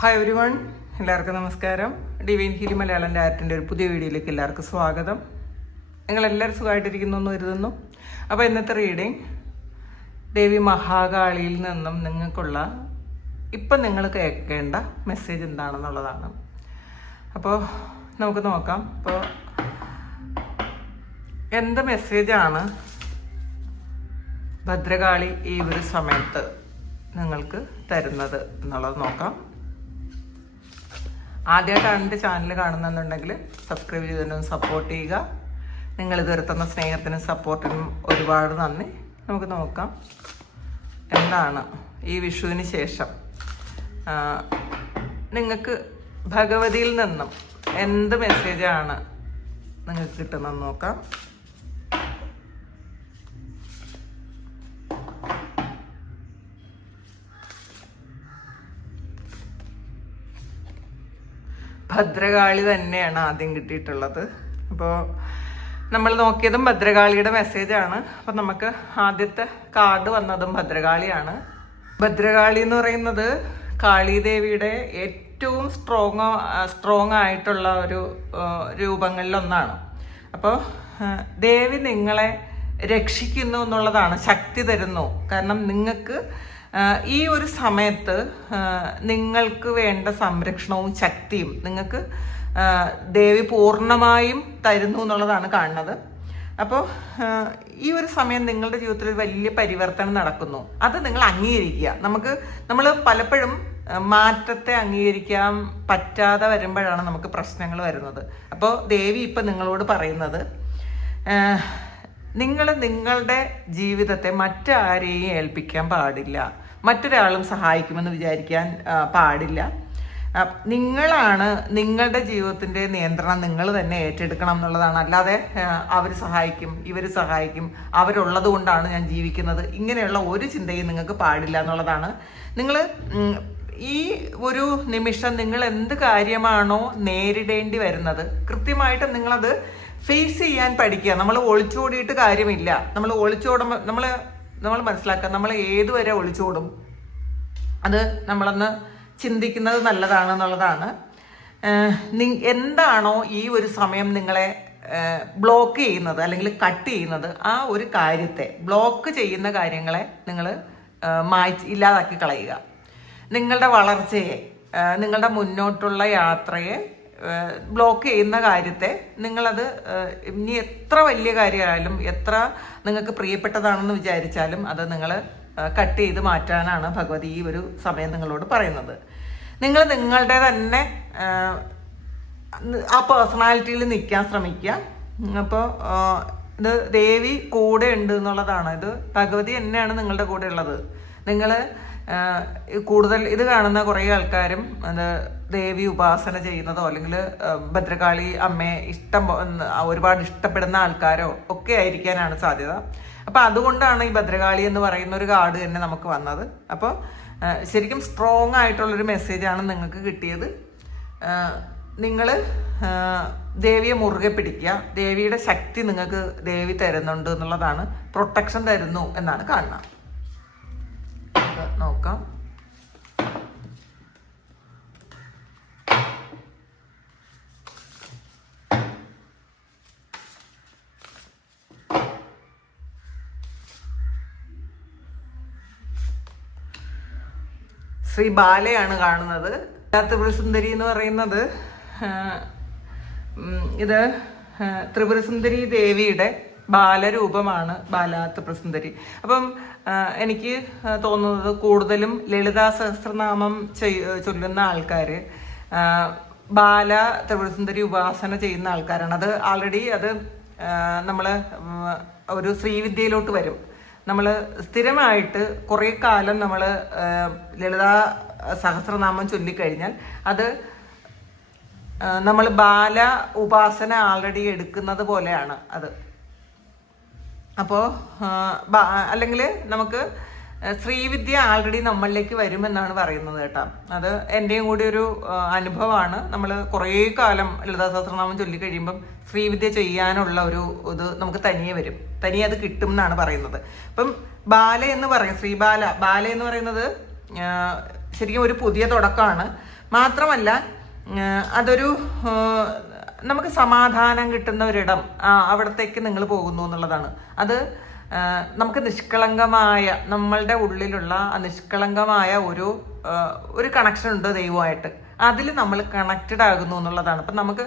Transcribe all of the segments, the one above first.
Hi every one, എല്ലാവർക്കും നമസ്കാരം. Divine Healy Malayalam ഡയറക്റ്റിൻ്റെ ഒരു പുതിയ വീഡിയോയിലേക്ക് എല്ലാവർക്കും സ്വാഗതം. നിങ്ങളെല്ലാവരും സുഖമായിട്ടിരിക്കുന്നു എന്ന് കരുതുന്നു. അപ്പോൾ ഇന്നത്തെ റീഡിങ് ദേവി മഹാകാളിയിൽ നിന്നും നിങ്ങൾക്കുള്ള ഇപ്പം നിങ്ങൾ കേൾക്കേണ്ട മെസ്സേജ് എന്താണെന്നുള്ളതാണ്. അപ്പോൾ നമുക്ക് നോക്കാം. അപ്പോൾ എന്ത് മെസ്സേജാണ് ഭദ്രകാളി ഈ ഒരു സമയത്ത് നിങ്ങൾക്ക് തരുന്നത് എന്നുള്ളത് നോക്കാം. ആദ്യമായിട്ടാണ് എൻ്റെ ചാനൽ കാണുന്നുണ്ടെങ്കിൽ സബ്സ്ക്രൈബ് ചെയ്തതിനും സപ്പോർട്ട് ചെയ്യുക. നിങ്ങളിത് വരുത്തുന്ന സ്നേഹത്തിനും സപ്പോർട്ടിനും ഒരുപാട് നന്ദി. നമുക്ക് നോക്കാം എന്താണ് ഈ വിഷുവിന് ശേഷം നിങ്ങൾക്ക് ഭഗവതിയിൽ നിന്നും എന്ത് മെസ്സേജാണ് നിങ്ങൾക്ക് കിട്ടുന്നതെന്ന് നോക്കാം. ഭദ്രകാളി തന്നെയാണ് ആദ്യം കിട്ടിയിട്ടുള്ളത്. അപ്പോൾ നമ്മൾ നോക്കിയതും ഭദ്രകാളിയുടെ മെസ്സേജാണ്. അപ്പം നമുക്ക് ആദ്യത്തെ കാർഡ് വന്നതും ഭദ്രകാളിയാണ്. ഭദ്രകാളി എന്ന് പറയുന്നത് കാളീദേവിയുടെ ഏറ്റവും സ്ട്രോങ് ആയിട്ടുള്ള ഒരു രൂപങ്ങളിലൊന്നാണ്. അപ്പോൾ ദേവി നിങ്ങളെ രക്ഷിക്കുന്നു എന്നുള്ളതാണ്, ശക്തി തരുന്നു. കാരണം നിങ്ങൾക്ക് ഈ ഒരു സമയത്ത് നിങ്ങൾക്ക് വേണ്ട സംരക്ഷണവും ശക്തിയും നിങ്ങൾക്ക് ദേവി പൂർണ്ണമായും തരുന്നു എന്നുള്ളതാണ് കാണുന്നത്. അപ്പോൾ ഈ ഒരു സമയം നിങ്ങളുടെ ജീവിതത്തിൽ വലിയ പരിവർത്തനം നടക്കുന്നു. അത് നിങ്ങൾ അംഗീകരിക്കുക. നമ്മൾ പലപ്പോഴും മാറ്റത്തെ അംഗീകരിക്കാൻ പറ്റാതെ വരുമ്പോഴാണ് നമുക്ക് പ്രശ്നങ്ങൾ വരുന്നത്. അപ്പോൾ ദേവി ഇപ്പം നിങ്ങളോട് പറയുന്നത്, നിങ്ങൾ നിങ്ങളുടെ ജീവിതത്തെ മറ്റാരെയും ഏൽപ്പിക്കാൻ പാടില്ല, മറ്റൊരാളും സഹായിക്കുമെന്ന് വിചാരിക്കാൻ പാടില്ല. നിങ്ങളാണ് നിങ്ങളുടെ ജീവിതത്തിൻ്റെ നിയന്ത്രണം നിങ്ങൾ തന്നെ ഏറ്റെടുക്കണം എന്നുള്ളതാണ്. അല്ലാതെ അവർ സഹായിക്കും, ഇവർ സഹായിക്കും, അവരുള്ളത് കൊണ്ടാണ് ഞാൻ ജീവിക്കുന്നത്, ഇങ്ങനെയുള്ള ഒരു ചിന്തയും നിങ്ങൾക്ക് പാടില്ല എന്നുള്ളതാണ്. നിങ്ങൾ ഈ ഒരു നിമിഷം നിങ്ങൾ എന്ത് കാര്യമാണോ നേരിടേണ്ടി വരുന്നത് കൃത്യമായിട്ട് നിങ്ങളത് ഫേസ് ചെയ്യാൻ പഠിക്കുക. നമ്മൾ ഒളിച്ചോടിയിട്ട് കാര്യമില്ല. നമ്മൾ ഒളിച്ചോടുമ്പോൾ നമ്മൾ മനസ്സിലാക്കുക, നമ്മൾ ഏതുവരെ ഒളിച്ചോടും അത് നമ്മളൊന്ന് ചിന്തിക്കുന്നത് നല്ലതാണെന്നുള്ളതാണ്. എന്താണോ ഈ ഒരു സമയം നിങ്ങളെ ബ്ലോക്ക് ചെയ്യുന്നത് അല്ലെങ്കിൽ കട്ട് ചെയ്യുന്നത്, ആ ഒരു കാര്യത്തെ ബ്ലോക്ക് ചെയ്യുന്ന കാര്യങ്ങളെ നിങ്ങൾ ഇല്ലാതാക്കി കളയുക. നിങ്ങളുടെ വളർച്ചയെ, നിങ്ങളുടെ മുന്നോട്ടുള്ള യാത്രയെ ബ്ലോക്ക് ചെയ്യുന്ന കാര്യത്തെ നിങ്ങളത് ഇനി എത്ര വലിയ കാര്യമായാലും എത്ര നിങ്ങൾക്ക് പ്രിയപ്പെട്ടതാണെന്ന് വിചാരിച്ചാലും അത് നിങ്ങൾ കട്ട് ചെയ്ത് മാറ്റാനാണ് ഭഗവതി ഈ ഒരു സമയം നിങ്ങളോട് പറയുന്നത്. നിങ്ങൾ നിങ്ങളുടെ തന്നെ ആ പേഴ്സണാലിറ്റിയിൽ നിൽക്കാൻ ശ്രമിക്കുക. അപ്പോൾ ഇത് ദേവി കൂടെ ഉണ്ട് എന്നുള്ളതാണ്. ഇത് ഭഗവതി തന്നെയാണ് നിങ്ങളുടെ കൂടെ ഉള്ളത്. നിങ്ങൾ കൂടുതൽ ഇത് കാണുന്ന കുറേ ആൾക്കാരും ദേവി ഉപാസന ചെയ്യുന്നതോ അല്ലെങ്കിൽ ഭദ്രകാളി അമ്മയെ ഒരുപാട് ഇഷ്ടപ്പെടുന്ന ആൾക്കാരോ ഒക്കെ ആയിരിക്കാനാണ് സാധ്യത. അപ്പം അതുകൊണ്ടാണ് ഈ ഭദ്രകാളി എന്ന് പറയുന്ന ഒരു കാർഡ് തന്നെ നമുക്ക് വന്നത്. അപ്പോൾ ശരിക്കും സ്ട്രോങ് ആയിട്ടുള്ളൊരു മെസ്സേജാണ് നിങ്ങൾക്ക് കിട്ടിയത്. നിങ്ങൾ ദേവിയെ മുറുകെ പിടിക്കുക. ദേവിയുടെ ശക്തി നിങ്ങൾക്ക് ദേവി തരുന്നുണ്ട് എന്നുള്ളതാണ്, പ്രൊട്ടക്ഷൻ തരുന്നു എന്നാണ് കാണുന്നത്. നോക്കാം. ശ്രീ ബാലയാണ് കാണുന്നത്. ത്രിപുരസുന്ദരി എന്ന് പറയുന്നത് ഇത് ത്രിപുരസുന്ദരി ദേവിയുടെ ബാലരൂപമാണ് ത്രിപുരസുന്ദരി. അപ്പം എനിക്ക് തോന്നുന്നത് കൂടുതലും ലളിതാ സഹസ്രനാമം ചൊല്ലുന്ന ആൾക്കാർ ത്രിപുരസുന്ദരി ഉപാസന ചെയ്യുന്ന ആൾക്കാരാണ്. അത് ആൾറെഡി അത് നമ്മൾ ഒരു ശ്രീവിദ്യയിലോട്ട് വരും. നമ്മൾ സ്ഥിരമായിട്ട് കുറേ കാലം നമ്മൾ ലളിതാ സഹസ്രനാമം ചൊല്ലിക്കഴിഞ്ഞാൽ അത് നമ്മൾ ഉപാസന ആൾറെഡി എടുക്കുന്നത് പോലെയാണ് അത്. അപ്പോൾ അല്ലെങ്കിൽ നമുക്ക് ശ്രീവിദ്യ ആൾറെഡി നമ്മളിലേക്ക് വരുമെന്നാണ് പറയുന്നത് കേട്ടോ. അത് എൻ്റെയും കൂടി ഒരു അനുഭവമാണ്. നമ്മൾ കുറേ കാലം ലളിതാ സഹസ്രനാമം ചൊല്ലിക്കഴിയുമ്പം ശ്രീവിദ്യ ചെയ്യാനുള്ള ഒരു ഇത് നമുക്ക് തനിയെ വരും, തനിയെ അത് കിട്ടും എന്നാണ് പറയുന്നത്. അപ്പം ബാല എന്ന് പറയും, ബാല എന്ന് പറയുന്നത് ശരിക്കും ഒരു പുതിയ തുടക്കമാണ്. മാത്രമല്ല അതൊരു നമുക്ക് സമാധാനം കിട്ടുന്ന ഒരിടം, അവിടത്തേക്ക് നിങ്ങൾ പോകുന്നു എന്നുള്ളതാണ്. അത് നമുക്ക് നിഷ്കളങ്കമായ, നമ്മളുടെ ഉള്ളിലുള്ള നിഷ്കളങ്കമായ ഒരു കണക്ഷൻ ഉണ്ട് ദൈവമായിട്ട്. അതിൽ നമ്മൾ കണക്റ്റഡ് ആകുന്നു എന്നുള്ളതാണ്. അപ്പം നമുക്ക്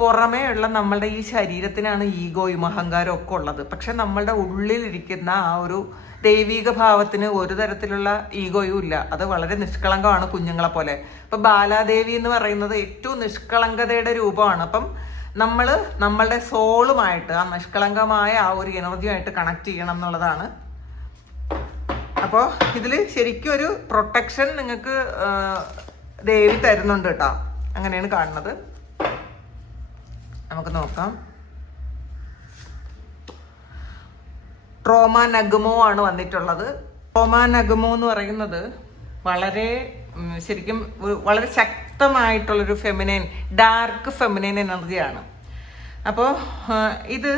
പുറമേ ഉള്ള നമ്മളുടെ ഈ ശരീരത്തിനാണ് ഈഗോയും അഹങ്കാരവും ഒക്കെ ഉള്ളത്. പക്ഷെ നമ്മളുടെ ഉള്ളിലിരിക്കുന്ന ആ ഒരു ദൈവിക ഭാവത്തിന് ഒരു തരത്തിലുള്ള ഈഗോയും ഇല്ല. അത് വളരെ നിഷ്കളങ്കമാണ്, കുഞ്ഞുങ്ങളെ പോലെ. ഇപ്പം ബാലാദേവി എന്ന് പറയുന്നത് ഏറ്റവും നിഷ്കളങ്കതയുടെ രൂപമാണ്. അപ്പം നമ്മൾ നമ്മളുടെ സോളുമായിട്ട്, ആ നിഷ്കളങ്കമായ ആ ഒരു എനർജിയുമായിട്ട് കണക്ട് ചെയ്യണം എന്നുള്ളതാണ്. അപ്പോൾ ഇതിൽ ശരിക്കും ഒരു പ്രൊട്ടക്ഷൻ നിങ്ങൾക്ക് ദേവി തരുന്നുണ്ട് കേട്ടോ. അങ്ങനെയാണ് കാണുന്നത്. നമുക്ക് നോക്കാം. ട്രോമ നഗമോ ആണ് വന്നിട്ടുള്ളത്. ട്രോമ നഗമോ എന്ന് പറയുന്നത് വളരെ ശരിക്കും വളരെ ശക്തമായിട്ടുള്ളൊരു ഫെമിനൈൻ, ഡാർക്ക് ഫെമിനൈൻ എനർജിയാണ്. അപ്പോൾ ഇത്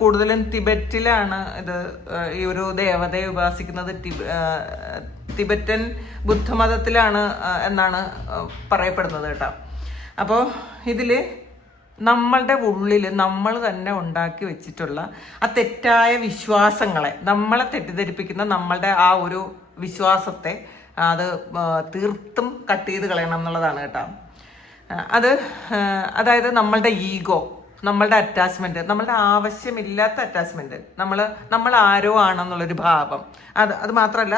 കൂടുതലും തിബറ്റിലാണ് ഈ ഒരു ദേവതയെ ഉപാസിക്കുന്നത്. തിബറ്റൻ ബുദ്ധമതത്തിലാണ് എന്നാണ് പറയപ്പെടുന്നത് കേട്ടോ. അപ്പോൾ ഇതിൽ നമ്മളുടെ ഉള്ളിൽ നമ്മൾ തന്നെ ഉണ്ടാക്കി വെച്ചിട്ടുള്ള ആ തെറ്റായ വിശ്വാസങ്ങളെ, നമ്മളെ തെറ്റിദ്ധരിപ്പിക്കുന്ന നമ്മളുടെ ആ ഒരു വിശ്വാസത്തെ അത് തീർത്തും കട്ട് ചെയ്ത് കളയണം എന്നുള്ളതാണ് കേട്ടോ. അതായത് നമ്മളുടെ ഈഗോ, നമ്മളുടെ അറ്റാച്ച്മെന്റ്, നമ്മളുടെ ആവശ്യമില്ലാത്ത അറ്റാച്ച്മെന്റ്, നമ്മൾ ആരോ ആണെന്നുള്ളൊരു ഭാവം, അത് മാത്രമല്ല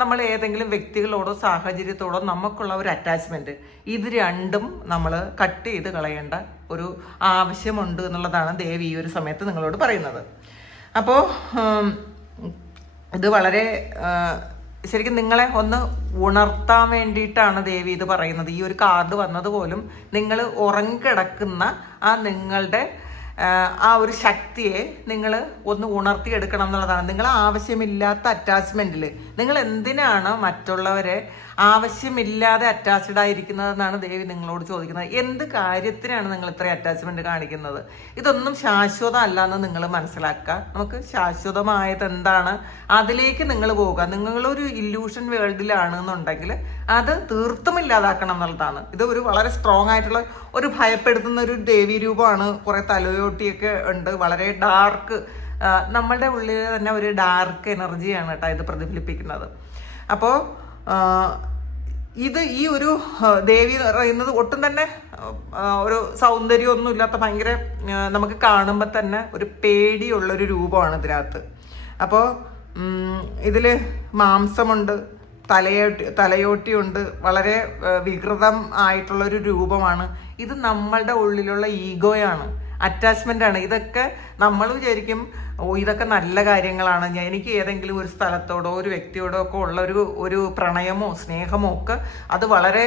നമ്മൾ ഏതെങ്കിലും വ്യക്തികളോടോ സാഹചര്യത്തോടോ നമുക്കുള്ള ഒരു അറ്റാച്ച്മെന്റ്, ഇത് രണ്ടും നമ്മൾ കട്ട് ചെയ്ത് കളയേണ്ട ഒരു ആവശ്യമുണ്ട് എന്നുള്ളതാണ് ദേവി ഈ ഒരു സമയത്ത് നിങ്ങളോട് പറയുന്നത്. അപ്പോൾ ഇത് വളരെ ശരിക്കും നിങ്ങളെ ഒന്ന് ഉണർത്താൻ വേണ്ടിയിട്ടാണ് ദേവി ഇത് പറയുന്നത്. ഈ ഒരു കാർഡ് വന്നതുപോലും നിങ്ങൾ ഉറങ്ങിക്കിടക്കുന്ന നിങ്ങളുടെ ആ ഒരു ശക്തിയെ നിങ്ങൾ ഒന്ന് ഉണർത്തിയെടുക്കണം എന്നുള്ളതാണ്. നിങ്ങൾ ആവശ്യമില്ലാത്ത അറ്റാച്ച്മെന്റിൽ നിങ്ങൾ എന്തിനാണ് മറ്റുള്ളവരെ ആവശ്യമില്ലാതെ അറ്റാച്ച്ഡ് ആയിരിക്കുന്നതെന്നാണ് ദേവി നിങ്ങളോട് ചോദിക്കുന്നത്. എന്ത് കാര്യത്തിനാണ് നിങ്ങൾ ഇത്രയും അറ്റാച്ച്മെന്റ് കാണിക്കുന്നത്? ഇതൊന്നും ശാശ്വതം അല്ല എന്ന് നിങ്ങൾ മനസ്സിലാക്കുക. നമുക്ക് ശാശ്വതമായത് എന്താണ്, അതിലേക്ക് നിങ്ങൾ പോവുക. നിങ്ങളൊരു ഇല്യൂഷൻ വേൾഡിലാണ് എന്നുണ്ടെങ്കിൽ അത് തീർത്തും ഇല്ലാതാക്കണം എന്നുള്ളതാണ്. ഇത് ഒരു വളരെ സ്ട്രോങ് ആയിട്ടുള്ള ഒരു ഭയപ്പെടുത്തുന്ന ഒരു ദേവി രൂപമാണ്. കുറെ തലയോട്ടിയൊക്കെ ഉണ്ട്, വളരെ ഡാർക്ക്, നമ്മളുടെ ഉള്ളിൽ തന്നെ ഒരു ഡാർക്ക് എനർജിയാണ് കേട്ടോ ഇത് പ്രതിഫലിപ്പിക്കുന്നത്. അപ്പോൾ ഈ ഒരു ദേവി പറയുന്നത് ഒട്ടും തന്നെ ഒരു സൗന്ദര്യമൊന്നും ഇല്ലാത്ത, ഭയങ്കര നമുക്ക് കാണുമ്പോൾ തന്നെ ഒരു പേടിയുള്ളൊരു രൂപമാണ് ഇതിനകത്ത്. അപ്പോൾ ഇതിൽ മാംസമുണ്ട്, തലയോട്ടിയുണ്ട്, വളരെ വികൃതം ആയിട്ടുള്ളൊരു രൂപമാണ്. ഇത് നമ്മളുടെ ഉള്ളിലുള്ള ഈഗോയാണ്, അറ്റാച്ച്മെന്റ് ആണ്. ഇതൊക്കെ നമ്മൾ വിചാരിക്കും ഇതൊക്കെ നല്ല കാര്യങ്ങളാണ്, എനിക്ക് ഏതെങ്കിലും ഒരു സ്ഥലത്തോടോ ഒരു വ്യക്തിയോടോ ഒക്കെ ഉള്ള ഒരു പ്രണയമോ സ്നേഹമോ ഒക്കെ അത് വളരെ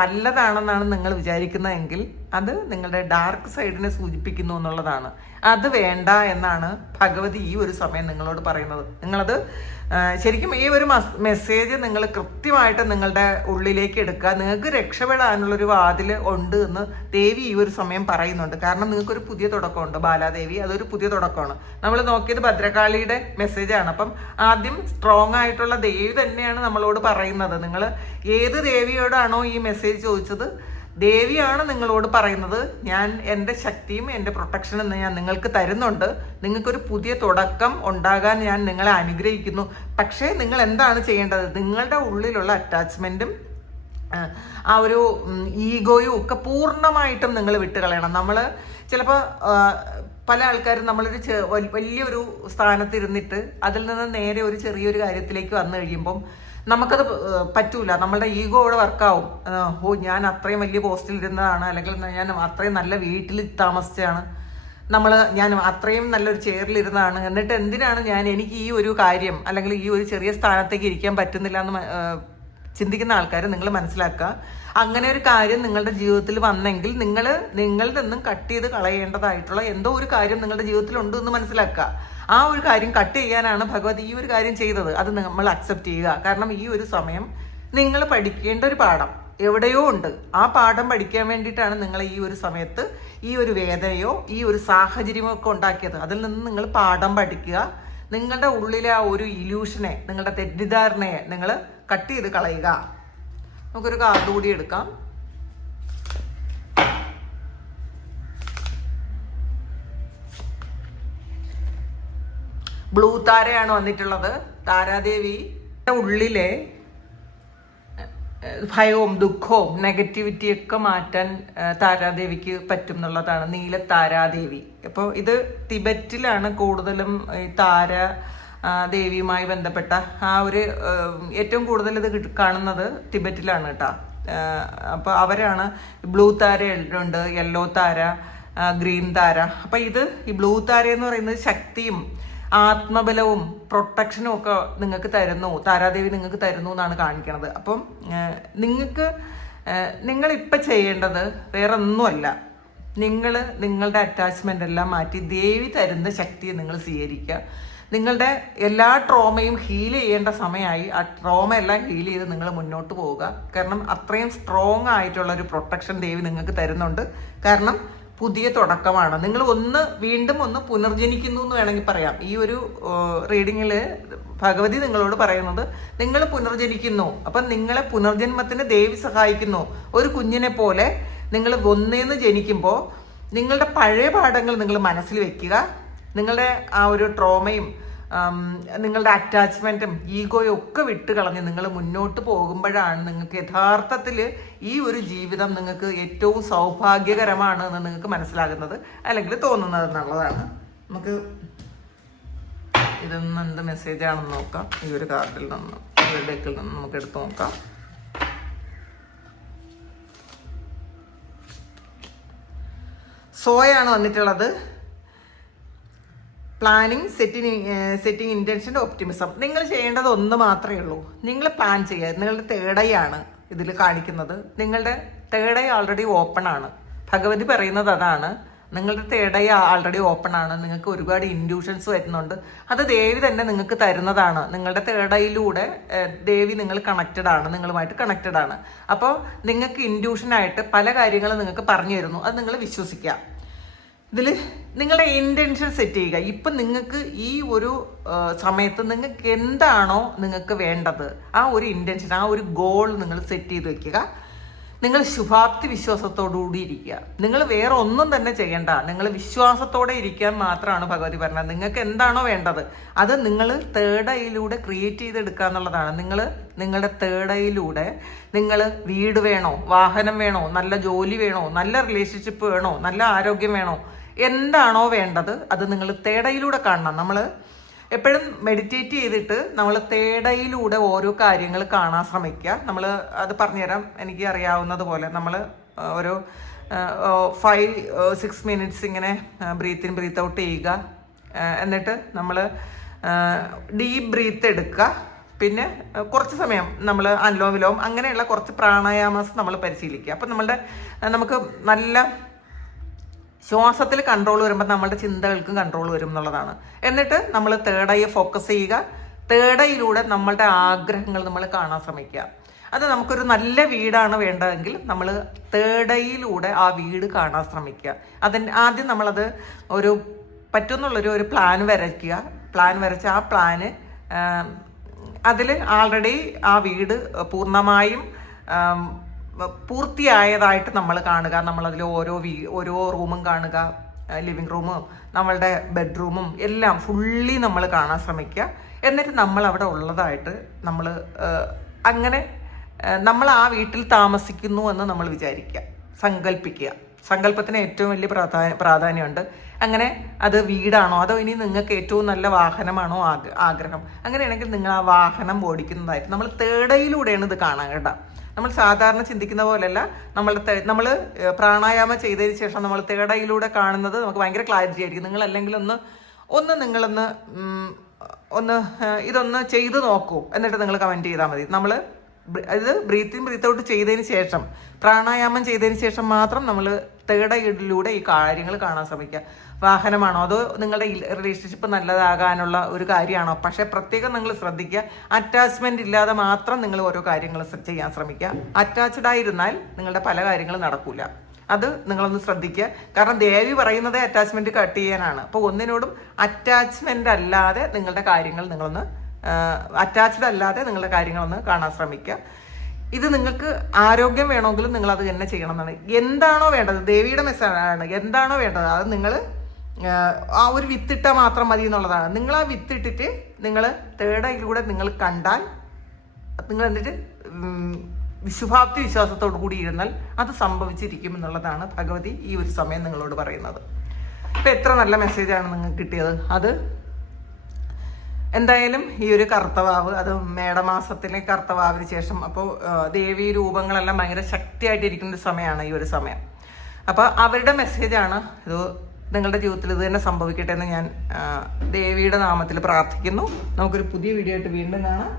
നല്ലതാണെന്നാണ് നിങ്ങൾ വിചാരിക്കുന്നതെങ്കിൽ അത് നിങ്ങളുടെ ഡാർക്ക് സൈഡിനെ സൂചിപ്പിക്കുന്നു എന്നുള്ളതാണ്. അത് വേണ്ട എന്നാണ് ഭഗവതി ഈ ഒരു സമയം നിങ്ങളോട് പറയുന്നത്. നിങ്ങളത് ശരിക്കും ഈ ഒരു മെസ്സേജ് നിങ്ങൾ കൃത്യമായിട്ട് നിങ്ങളുടെ ഉള്ളിലേക്ക് എടുക്കുക. നിങ്ങൾക്ക് രക്ഷപ്പെടാനുള്ളൊരു വാതിൽ ഉണ്ട് എന്ന് ദേവി ഈ ഒരു സമയം പറയുന്നുണ്ട്. കാരണം നിങ്ങൾക്കൊരു പുതിയ തുടക്കമുണ്ട്. ബാലാദേവി അതൊരു പുതിയ തുടക്കമാണ്. നമ്മൾ നോക്കിയത് ഭദ്രകാളിയുടെ മെസ്സേജാണ്. അപ്പം ആദ്യം സ്ട്രോങ് ആയിട്ടുള്ള ദേവി തന്നെയാണ് നമ്മളോട് പറയുന്നത്. നിങ്ങൾ ഏത് ദേവിയോടാണോ ഈ മെസ്സേജ് ചോദിച്ചത്, ദേവിയാണ് നിങ്ങളോട് പറയുന്നത്, ഞാൻ എൻ്റെ ശക്തിയും എൻ്റെ പ്രൊട്ടക്ഷനും ഞാൻ നിങ്ങൾക്ക് തരുന്നുണ്ട്. നിങ്ങൾക്കൊരു പുതിയ തുടക്കം ഉണ്ടാകാൻ ഞാൻ നിങ്ങളെ അനുഗ്രഹിക്കുന്നു. പക്ഷേ നിങ്ങൾ എന്താണ് ചെയ്യേണ്ടത്? നിങ്ങളുടെ ഉള്ളിലുള്ള അറ്റാച്ച്മെൻറ്റും ആ ഒരു ഈഗോയും ഒക്കെ പൂർണ്ണമായിട്ടും നിങ്ങൾ വിട്ടുകളയണം. നമ്മൾ ചിലപ്പോൾ പല ആൾക്കാരും നമ്മളൊരു വലിയൊരു സ്ഥാനത്തിരുന്നിട്ട് അതിൽ നിന്ന് നേരെ ഒരു ചെറിയൊരു കാര്യത്തിലേക്ക് വന്നു കഴിയുമ്പം നമുക്കത് പറ്റൂല. നമ്മളുടെ ഈഗോ അവിടെ വർക്കാവും. ഞാൻ അത്രയും വലിയ പോസ്റ്റിൽ ഇരുന്നതാണ്, അല്ലെങ്കിൽ ഞാൻ അത്രയും നല്ല വീട്ടിൽ താമസിച്ചാണ്, ഞാൻ അത്രയും നല്ലൊരു ചെയറിലിരുന്നതാണ്, എന്നിട്ട് എന്തിനാണ് എനിക്ക് ഈ ഒരു കാര്യം അല്ലെങ്കിൽ ഈ ഒരു ചെറിയ സ്ഥാനത്തേക്ക് ഇരിക്കാൻ പറ്റുന്നില്ല എന്ന് ചിന്തിക്കുന്ന ആൾക്കാർ നിങ്ങൾ മനസ്സിലാക്കുക. അങ്ങനെ ഒരു കാര്യം നിങ്ങളുടെ ജീവിതത്തിൽ വന്നെങ്കിൽ നിങ്ങളിൽ നിന്നും കട്ട് ചെയ്ത് കളയേണ്ടതായിട്ടുള്ള എന്തോ ഒരു കാര്യം നിങ്ങളുടെ ജീവിതത്തിൽ ഉണ്ട് എന്ന് മനസ്സിലാക്കുക. ആ ഒരു കാര്യം കട്ട് ചെയ്യാനാണ് ഭഗവതി ഈ ഒരു കാര്യം ചെയ്തത്. അത് നമ്മൾ അക്സെപ്റ്റ് ചെയ്യുക. കാരണം ഈ ഒരു സമയം നിങ്ങൾ പഠിക്കേണ്ട ഒരു പാഠം എവിടെയോ ഉണ്ട്. ആ പാഠം പഠിക്കാൻ വേണ്ടിയിട്ടാണ് നിങ്ങൾ ഈ ഒരു സമയത്ത് ഈ ഒരു വേദനയോ ഈ ഒരു സാഹചര്യമോ ഒക്കെ ഉണ്ടാക്കിയത്. അതിൽ നിന്ന് നിങ്ങൾ പാഠം പഠിക്കുക. നിങ്ങളുടെ ഉള്ളിലെ ആ ഒരു ഇല്യൂഷനെ, നിങ്ങളുടെ തെറ്റിദ്ധാരണയെ നിങ്ങൾ കട്ട് ചെയ്ത് കളയുക. നമുക്കൊരു കാർഡ് കൂടി എടുക്കാം. ബ്ലൂ താരയാണ് വന്നിട്ടുള്ളത്. താരാദേവി ഉള്ളിലെ ഭയവും ദുഃഖവും നെഗറ്റിവിറ്റിയൊക്കെ മാറ്റാൻ താരാദേവിക്ക് പറ്റും എന്നുള്ളതാണ് നീല താരാദേവി. അപ്പോൾ ഇത് ടിബറ്റിലാണ് കൂടുതലും ഈ താര ദേവിയുമായി ബന്ധപ്പെട്ട ആ ഒരു ഏറ്റവും കൂടുതൽ ഇത് കാണുന്നത് ടിബറ്റിലാണ് കേട്ടോ. അപ്പോൾ അവരാണ് ബ്ലൂ താര ഉണ്ട്, യെല്ലോ താര, ഗ്രീൻ താര. അപ്പം ഇത് ഈ ബ്ലൂ താര എന്ന് പറയുന്നത് ശക്തിയും ആത്മബലവും പ്രൊട്ടക്ഷനും ഒക്കെ നിങ്ങൾക്ക് തരുന്നു, താരാദേവി നിങ്ങൾക്ക് തരുന്നു എന്നാണ് കാണിക്കണത്. അപ്പം നിങ്ങളിപ്പോൾ ചെയ്യേണ്ടത് വേറെ ഒന്നുമല്ല, നിങ്ങളുടെ അറ്റാച്ച്മെൻ്റ് എല്ലാം മാറ്റി ദേവി തരുന്ന ശക്തിയെ നിങ്ങൾ സ്വീകരിക്കുക. നിങ്ങളുടെ എല്ലാ ട്രോമയും ഹീൽ ചെയ്യേണ്ട സമയമായി. ആ ട്രോമ എല്ലാം ഹീൽ ചെയ്ത് നിങ്ങൾ മുന്നോട്ട് പോവുക. കാരണം അത്രയും സ്ട്രോങ് ആയിട്ടുള്ള ഒരു പ്രൊട്ടക്ഷൻ ദേവി നിങ്ങൾക്ക് തരുന്നുണ്ട്. കാരണം പുതിയ തുടക്കമാണ്. നിങ്ങൾ വീണ്ടും ഒന്ന് പുനർജനിക്കുന്നു എന്ന് വേണമെങ്കിൽ പറയാം. ഈ ഒരു റീഡിങ്ങിൽ ഭഗവതി നിങ്ങളോട് പറയുന്നത് നിങ്ങൾ പുനർജനിക്കുന്നു. അപ്പം നിങ്ങളെ പുനർജന്മത്തിന് ദേവി സഹായിക്കുന്നു. ഒരു കുഞ്ഞിനെ പോലെ നിങ്ങൾ ഒന്നേന്ന് ജനിക്കുമ്പോൾ നിങ്ങളുടെ പഴയ പാഠങ്ങൾ നിങ്ങൾ മനസ്സിൽ വെക്കുക. നിങ്ങളുടെ ആ ഒരു ട്രോമയും നിങ്ങളുടെ അറ്റാച്ച്മെൻറ്റും ഈഗോയും ഒക്കെ വിട്ട് കളഞ്ഞ് നിങ്ങൾ മുന്നോട്ട് പോകുമ്പോഴാണ് നിങ്ങൾക്ക് യഥാർത്ഥത്തിൽ ഈ ഒരു ജീവിതം നിങ്ങൾക്ക് ഏറ്റവും സൗഭാഗ്യകരമാണ് എന്ന് നിങ്ങൾക്ക് മനസ്സിലാകുന്നത്, അല്ലെങ്കിൽ തോന്നുന്നത് എന്നുള്ളതാണ്. നമുക്ക് ഇതൊന്നും എന്ത് മെസ്സേജാണെന്ന് നോക്കാം. ഈ ഒരു കാർഡിൽ നിന്ന്, ഈ ഒരു ഡെക്കിൽ നിന്ന് നമുക്ക് എടുത്ത് നോക്കാം. സോയാണ് വന്നിട്ടുള്ളത്. Planning, setting intention, optimism. നിങ്ങൾ ചെയ്യേണ്ടത് ഒന്ന് മാത്രമേ ഉള്ളൂ. നിങ്ങൾ പ്ലാൻ ചെയ്യുക. നിങ്ങളുടെ തേർഡ് ഐ ആണ് ഇതിൽ കാണിക്കുന്നത്. നിങ്ങളുടെ തേർഡ് ഐ ആൾറെഡി ഓപ്പൺ ആണ്. ഭഗവതി പറയുന്നത് അതാണ്. നിങ്ങളുടെ തേർഡ് ഐ ആൾറെഡി ഓപ്പൺ ആണ്. നിങ്ങൾക്ക് ഒരുപാട് ഇൻഡ്യൂഷൻസ് വരുന്നുണ്ട്. അത് ദേവി തന്നെ നിങ്ങൾക്ക് തരുന്നതാണ്. നിങ്ങളുടെ തേർഡ് ഐയിലൂടെ ദേവി നിങ്ങൾ കണക്റ്റഡ് ആണ്, നിങ്ങളുമായിട്ട് കണക്റ്റഡ് ആണ്. അപ്പോൾ നിങ്ങൾക്ക് ഇൻഡ്യൂഷനായിട്ട് പല കാര്യങ്ങളും നിങ്ങൾക്ക് പറഞ്ഞു തരുന്നു. അത് നിങ്ങൾ വിശ്വസിക്കുക. ഇതിൽ നിങ്ങളുടെ ഇൻറ്റൻഷൻ സെറ്റ് ചെയ്യുക. ഇപ്പം നിങ്ങൾക്ക് ഈ ഒരു സമയത്ത് നിങ്ങൾക്ക് എന്താണോ നിങ്ങൾക്ക് വേണ്ടത്, ആ ഒരു ഇൻറ്റൻഷൻ, ആ ഒരു ഗോൾ നിങ്ങൾ സെറ്റ് ചെയ്ത് വെക്കുക. നിങ്ങൾ ശുഭാപ്തി വിശ്വാസത്തോടുകൂടി ഇരിക്കുക. നിങ്ങൾ വേറെ ഒന്നും തന്നെ ചെയ്യണ്ട. നിങ്ങൾ വിശ്വാസത്തോടെ ഇരിക്കാൻ മാത്രമാണ് ഭഗവതി പറഞ്ഞത്. നിങ്ങൾക്ക് എന്താണോ വേണ്ടത് അത് നിങ്ങൾ തേർഡ് ഐയിലൂടെ ക്രിയേറ്റ് ചെയ്തെടുക്കുക എന്നുള്ളതാണ്. നിങ്ങളുടെ തേർഡ് ഐയിലൂടെ നിങ്ങൾ വീട് വേണോ, വാഹനം വേണോ, നല്ല ജോലി വേണോ, നല്ല റിലേഷൻഷിപ്പ് വേണോ, നല്ല ആരോഗ്യം വേണോ, എന്താണോ വേണ്ടത് അത് നിങ്ങൾ തേർഡ് ഐയിലൂടെ കാണണം. നമ്മൾ എപ്പോഴും മെഡിറ്റേറ്റ് ചെയ്തിട്ട് നമ്മൾ തേർഡ് ഐയിലൂടെ ഓരോ കാര്യങ്ങൾ കാണാൻ ശ്രമിക്കുക. നമ്മൾ അത് പറഞ്ഞുതരാം. എനിക്ക് അറിയാവുന്നത് പോലെ നമ്മൾ ഒരു 5-6 മിനിറ്റ്സ് ഇങ്ങനെ ബ്രീത്ത് ഇൻ ബ്രീത്ത് ഔട്ട് ചെയ്യുക. എന്നിട്ട് നമ്മൾ ഡീപ്പ് ബ്രീത്ത് എടുക്കുക. പിന്നെ കുറച്ച് സമയം നമ്മൾ അനുലോം വിലോം അങ്ങനെയുള്ള കുറച്ച് പ്രാണായാമസ് നമ്മൾ പരിശീലിക്കുക. അപ്പം നമുക്ക് നല്ല ശ്വാസത്തിൽ കൺട്രോൾ വരുമ്പോൾ നമ്മളുടെ ചിന്തകൾക്കും കൺട്രോൾ വരും എന്നുള്ളതാണ്. എന്നിട്ട് നമ്മൾ തേർഡ് ഐയെ ഫോക്കസ് ചെയ്യുക. തേർഡ് ഐയിലൂടെ നമ്മളുടെ ആഗ്രഹങ്ങൾ നമ്മൾ കാണാൻ ശ്രമിക്കുക. അത് നമുക്കൊരു നല്ല വീടാണ് വേണ്ടതെങ്കിൽ നമ്മൾ തേർഡ് ഐയിലൂടെ ആ വീട് കാണാൻ ശ്രമിക്കുക. ആദ്യം നമ്മളത് പറ്റുമെന്നുള്ളൊരു പ്ലാൻ വരയ്ക്കുക. പ്ലാൻ വരച്ച് ആ പ്ലാന് അതിൽ ആൾറെഡി ആ വീട് പൂർണ്ണമായും പൂർത്തിയായതായിട്ട് നമ്മൾ കാണുക. നമ്മളതിൽ ഓരോ റൂമും കാണുക. ലിവിങ് റൂമും നമ്മളുടെ ബെഡ്റൂമും എല്ലാം ഫുള്ളി നമ്മൾ കാണാൻ ശ്രമിക്കുക. എന്നിട്ട് നമ്മൾ അവിടെ ഉള്ളതായിട്ട് അങ്ങനെ നമ്മൾ ആ വീട്ടിൽ താമസിക്കുന്നു എന്ന് നമ്മൾ വിചാരിക്കുക, സങ്കല്പിക്കുക. സങ്കല്പത്തിന് ഏറ്റവും വലിയ പ്രാധാന്യമുണ്ട്. അങ്ങനെ അത് വീടാണോ അതോ ഇനി നിങ്ങൾക്ക് ഏറ്റവും നല്ല വാഹനമാണോ ആഗ്രഹം, അങ്ങനെയാണെങ്കിൽ നിങ്ങൾ ആ വാഹനം ഓടിക്കുന്നതായിട്ട് നമ്മൾ തേർഡ് ഐയിലൂടെയാണ് ഇത് കാണാൻ കേട്ടോ. നമ്മൾ സാധാരണ ചിന്തിക്കുന്ന പോലെയല്ല. നമ്മൾ പ്രാണായാമം ചെയ്തതിന് ശേഷം നമ്മൾ തേർഡ് ഐയിലൂടെ കാണുന്നത് നമുക്ക് ഭയങ്കര ക്ലാരിറ്റി ആയിരിക്കും. നിങ്ങൾ അല്ലെങ്കിൽ ഇതൊന്ന് ചെയ്ത് നോക്കൂ. എന്നിട്ട് നിങ്ങൾ കമൻറ്റ് ചെയ്താൽ മതി. ഇത് ബ്രീത്ത് ഇൻ ബ്രീത്ത് ഔട്ട് ചെയ്തതിന് ശേഷം, പ്രാണായാമം ചെയ്തതിന് ശേഷം മാത്രം നമ്മൾ തേർഡ് ഐയിലൂടെ ഈ കാര്യങ്ങൾ കാണാൻ ശ്രമിക്കുക. വാഹനമാണോ അതോ നിങ്ങളുടെ റിലേഷൻഷിപ്പ് നല്ലതാകാനുള്ള ഒരു കാര്യമാണോ, പക്ഷേ പ്രത്യേകം നിങ്ങൾ ശ്രദ്ധിക്കുക. അറ്റാച്ച്മെന്റ് ഇല്ലാതെ മാത്രം നിങ്ങൾ ഓരോ കാര്യങ്ങൾ ചെയ്യാൻ ശ്രമിക്കുക. അറ്റാച്ച്ഡ് ആയിരുന്നാൽ നിങ്ങളുടെ പല കാര്യങ്ങളും നടക്കൂല. അത് നിങ്ങളൊന്ന് ശ്രദ്ധിക്കുക. കാരണം ദേവി പറയുന്നത് അറ്റാച്ച്മെന്റ് കട്ട് ചെയ്യാനാണ്. അപ്പോൾ ഒന്നിനോടും അറ്റാച്ച്മെന്റ് അല്ലാതെ നിങ്ങളുടെ കാര്യങ്ങൾ നിങ്ങളൊന്ന് കാണാൻ ശ്രമിക്കുക. ഇത് നിങ്ങൾക്ക് ആരോഗ്യം വേണമെങ്കിലും നിങ്ങൾ അത് തന്നെ ചെയ്യണം എന്നാണ്. എന്താണോ വേണ്ടത്, ദേവിയുടെ മെസ്സേജാണ്, എന്താണോ വേണ്ടത് അത് നിങ്ങൾ ആ ഒരു വിത്തിട്ടാൽ മാത്രം മതി എന്നുള്ളതാണ്. നിങ്ങൾ ആ വിത്തിട്ടിട്ട് നിങ്ങൾ തേർഡ് ഐയിലൂടെ നിങ്ങൾ കണ്ടാൽ നിങ്ങൾ എന്നിട്ട് ശുഭാപ്തി വിശ്വാസത്തോടു കൂടി ഇരുന്നാൽ അത് സംഭവിച്ചിരിക്കും എന്നുള്ളതാണ് ഭഗവതി ഈ ഒരു സമയം നിങ്ങളോട് പറയുന്നത്. ഇപ്പം എത്ര നല്ല മെസ്സേജാണ് നിങ്ങൾക്ക് കിട്ടിയത്. അത് എന്തായാലും ഈ ഒരു കർത്തവാവ്, അത് മേടമാസത്തിലെ കർത്തവാവിന് ശേഷം, അപ്പോൾ ദേവീ രൂപങ്ങളെല്ലാം ഭയങ്കര ശക്തിയായിട്ടിരിക്കുന്ന ഒരു സമയമാണ് ഈ ഒരു സമയം. അപ്പോൾ അവരുടെ മെസ്സേജാണ് ഇത്. നിങ്ങളുടെ ജീവിതത്തിൽ ഇത് തന്നെ സംഭവിക്കട്ടെ എന്ന് ഞാൻ ദേവിയുടെ നാമത്തിൽ പ്രാർത്ഥിക്കുന്നു. നമുക്കൊരു പുതിയ വീഡിയോ ആയിട്ട് വീണ്ടും കാണാം.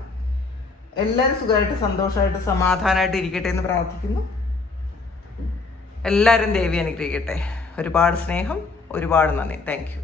എല്ലാവരും സുഖമായിട്ട് സന്തോഷമായിട്ട് സമാധാനമായിട്ട് ഇരിക്കട്ടെ എന്ന് പ്രാർത്ഥിക്കുന്നു. എല്ലാവരും ദേവി അനുഗ്രഹിക്കട്ടെ. ഒരുപാട് സ്നേഹം, ഒരുപാട് നന്ദി. Thank you.